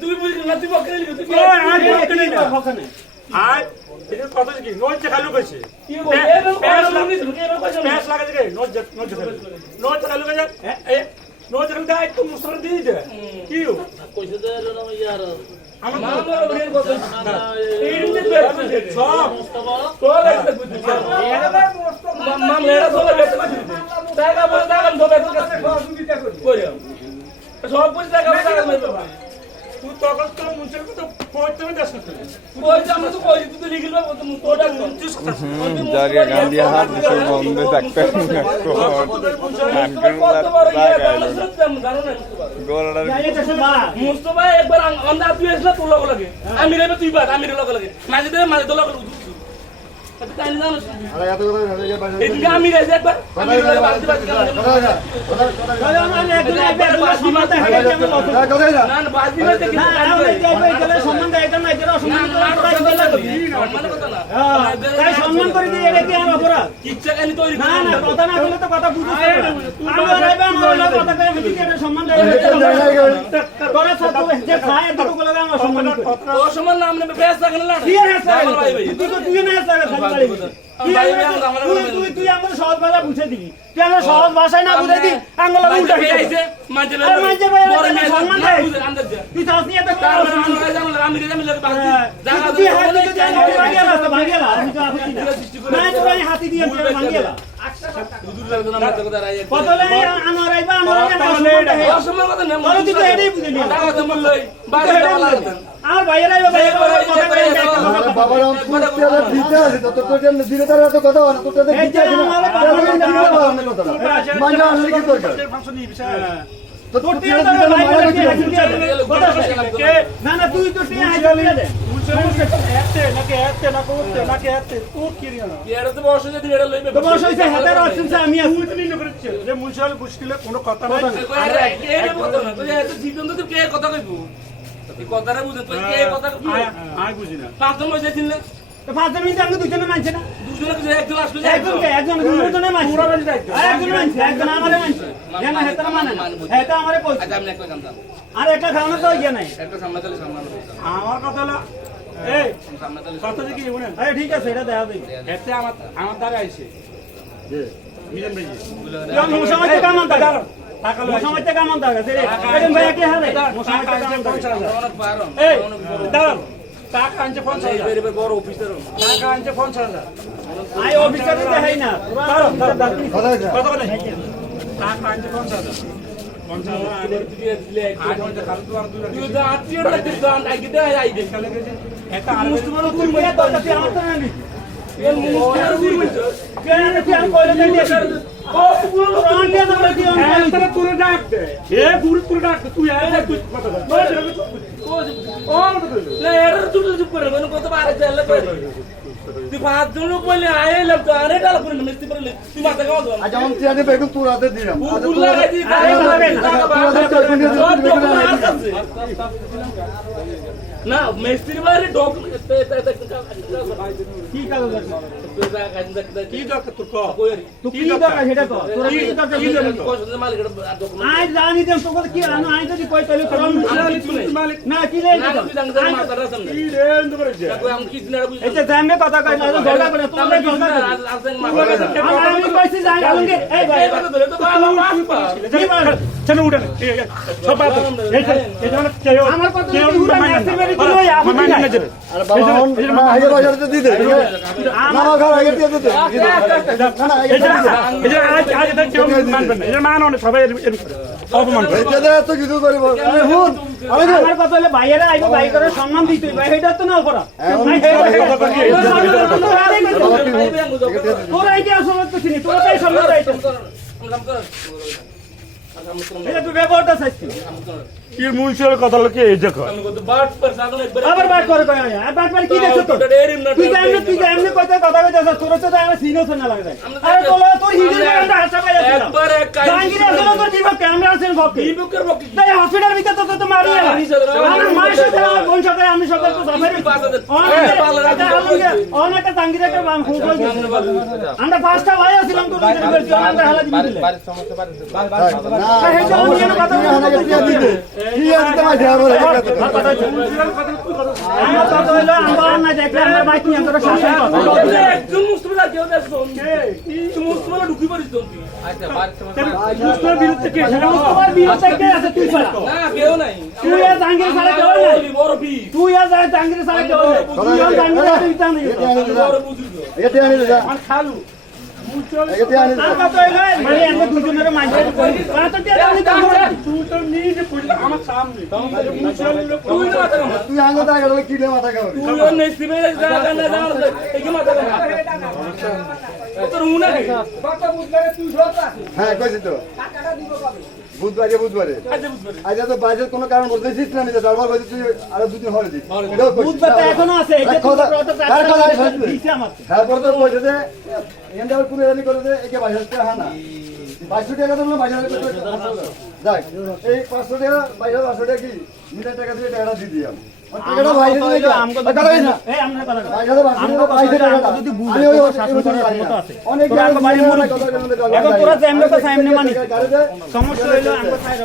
তুমি বুঝলি না তুই বকরে নিবি তুই আর এটা কত কি নোট চালু কইছে কি বলে প্যাস লাগা যায় নোট চালু কইছে এ নোট চালু দাই তো মুসর দি দে কি কইছে দে না यार আমার নাম বলে কত এই সব মুস্তাফা তো লাগতে বুঝি মাম মেরা তো লাগতে বুঝি টাকা বলে টাকা তো বেতন কাছে সহযোগিতা করি সব বুঝি টাকা মেরে বাবা তুই তখন তো মুছের তো পড়তে হবে দেশ করতে কই জানো তো কই তুই লিখিল বাবা তুমি তোটা কোনছিস দাঁড়িয়ে গালিয়া হাত দিতে বন্ধ থাকতে মুস্তফা একবার আমরা তুই আসলে তোর লগে লাগে আমি রে তুই বাদ আমি রে লগে লাগে মাঝে দে মাঝে তোর লগে তাই না জানো আরে এত কথা এদিকে আমি গাইছি একবার আমি রে বাড়তি বাড়তি না না বাড়তি বাড়তি না সম্মান দেয় না এর সম্মান কথা না তাই সম্মান করে দিয়ে এটা কি আর অপরাধ ইচ্ছা কেন তৈরি না না কথা না বলে তো কথা বুঝছিস আমি আইবা আমার কথা কই আমি কি এটা সম্মান দেয় করে সব যে খায় এত গুলো আমার সম্মান ও সম্মান নাম নে বেশ লাগে না কি আর ভাই ভাই তুই না সারা খালি তুই আমার সহজ ভাষা বুঝে দিবি তুই আমার সহজ ভাষায় না বুঝে দি আঙ্গুল উল্টা হইছে মাঝে সম্মান দেয় তুই তাস নিয়ে তো আমি রে আমি জায়গা তুই ভাগিয়ালা আমি তো আপত্তি না না তোর হাতি দিয়ে ভাগিয়ালা কতলে আনোর আইবা আনোর অসম্মান কথা না তুই তো এটাই বুঝলি টাকা তো মূল্যই বাইরে আর বাইরে আইবা বাইরে কথা কই বাবা রাম পুরো দিতে আছে তো তোর জন্য দিনে তার এত কথা না তোর তো দিতে আছে না মাঝে আসলে কি দরকার ফাংশন এই বিষয় তো তোর টিয়া তো না না তুই তো টিয়া আইবা দে এতে না করতে নাকি এতে তুই কি রে না এর তো বসে যদি এড়া লইবে তো বসে হইছে হাতের অপশন আমি তুই নিন করেছে যে মুশাল বুঝকিলে কোনো কথা নাই আরে কে কথা না তুই এত জীবন তো কে কথা কইবো তুই কথাটা বুঝছ তুই কে কথা কি আই বুঝি না পাঁচজন বসে ছিল তো পাঁচজন মিনিট আমি দুজনে মানছে না দুজনে একজন আসবে একজন দুজনে মানছে পুরো বাড়ি দায়িত্ব একজন মানছে একজন আমারে মানছে জানা হেতা মানে না হেতা আমারে কইছে আচ্ছা আমি একটা কাম দাও আর একটা খাওয়ানো তো ইয়া নাই একটা সামনে চলে সামনে আমার কথা হলো এই সামনে চলে কথা কি বলেন আরে ঠিক আছে এটা দেখা দেই এতে আমার দ্বারা আইছে জি মিজান ভাই তুই মুসামাইতে কামান দাও টাকা লই মুসামাইতে কামান দাও রে এরকম ভাই কি হালে মুসামাইতে কামান 50000 এই দাও টাকা আনছে 50000 এর বড় অফিসার টাকা আনছে 50000 আই অফিসার দিতে হয় না কত কত টাকা আনছে 50000 তুই পাঁচজন লোক বললে আইলাম তো আরে ডাল করে মিষ্টি করে তুই মাথা খাওয়া দাও আজ আমি টিয়া দিয়ে বেগুন তোর হাতে দিলাম ফুল লাগাই দি না মিষ্টির বাইরে ডক কি কাজ কি দরকার তোর তুই কি দরকার সেটা কর তোর কি দরকার কি মালিক আই জানি দেন তো কি আনো আই যদি কই তাহলে করম মালিক না কি রে না তুই জান মাথা রাসম কি রে এন্ড করে যা কই আমি কি না বুঝি এটা জানবে কথা কই না ঝগড়া করে তোমরা ঝগড়া করে আমি কইছি যাই আলঙ্গে এই ভাই কথা ধরে তো বাবা চলো উঠে সব বাদ এটা আমার কথা পুরো ম্যাক্সিমারি কি হই আপনি আরে বাবা না আগে বাজারতে দি দে আমার ঘর আগে দিয়ে দে না না এটা আজ এটা কেউ মানবে না এটা মানো না সবাই অপমান করে এটা তো কিছু করিব আরে হুন আমার কথা হলে ভাইয়েরা আইবো ভাই করে সম্মান দিতে ভাই এটা তো না অপরাধ তোর আইতে আসলে তো চিনি তোর তাই সম্মান দাইতো এটা তুই ব্যবহারটা চাইছিস কি মুনশিয়াল কথা লোকে এই দেখো আবার বাট করে কই আর বাট মানে কি দেখছ তো তুই তো এমনি কথা কইতাছ তোর তো আমি সিরিয়াস না লাগে আরে তোর হিডেন আমরা হাসা পাই যাচ্ছি একবার এক কাই জাঙ্গিরে আসলে তোর বিপক ক্যামেরা আছে বিপকের বকি তাই হসপিটাল ভিতর তো মারি আমার মায়ের সাথে আমার বোন সাথে আমি সকাল তো যাবেন অনেকটা জাঙ্গিরে একটা বাম ফুল আমরা পাঁচটা ভাই আছিলাম তো আমরা হালা দিবি দিলে না কথা দিতে কি আছে তোমার দেওয়া বলে আমার কথা হইলো আমরা না দেখলে আমরা বাইক নিয়ে আমরা শাসন করব একজন মুসলিম কেউ দেখছো তুই মুসলিম ঢুকি পারিস তুই আচ্ছা মুসলিমের বিরুদ্ধে কে সেটা মুসলিমের বিরুদ্ধে কে আছে তুই ছাড়া না কেউ নাই তুই আর জাঙ্গির ছাড়া কেউ নাই বড় বি তুই আর জাঙ্গির ছাড়া কেউ নাই তুই আর জাঙ্গির তুই জানি বড় বুঝিস এটা আনি দা আর খালু এটা আনি তার কথা হইলো মানে আমরা দুজনের মাইন্ড তো তে জানি তুই তো নিজে কইলি আমার সামনে তুই না মাথা কামা তুই আঙ্গ দা গেল কি দে মাথা খাও তুই ওর নেসিবে জায়গা না জানা এই কি মাথা কামা তোর মুনা কে হ্যাঁ কইছি তো বুধবারে আজ তো বাজেট কোনো কারণ বলতেছিস না আমি তো তারপর বলছি তুই আরো দুদিন হলে দিস বুধবার তো এখনো আছে এটা তো দিছে আমার হ্যাঁ পরে তো কইতে দে এন্ডা পুরো জানি করে দে একে 22 টাকা হ্যাঁ না 22 টাকা তো না 22 টাকা যাক এই 500 টাকা 2200 টাকা কি মিটার টাকা দিয়ে টাকাটা দিয়ে দিলাম টাকাটা বাইরে দিয়ে দাও টাকা দেই না এই আমরা কথা যদি বুঝে শাসন করার মতো আছে অনেক বাড়ি মনে এখন তোরা যে আমরা কথা এমনি মানি সমস্যা হইলো আমরা খাই